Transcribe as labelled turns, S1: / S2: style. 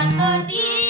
S1: Bon Appetit!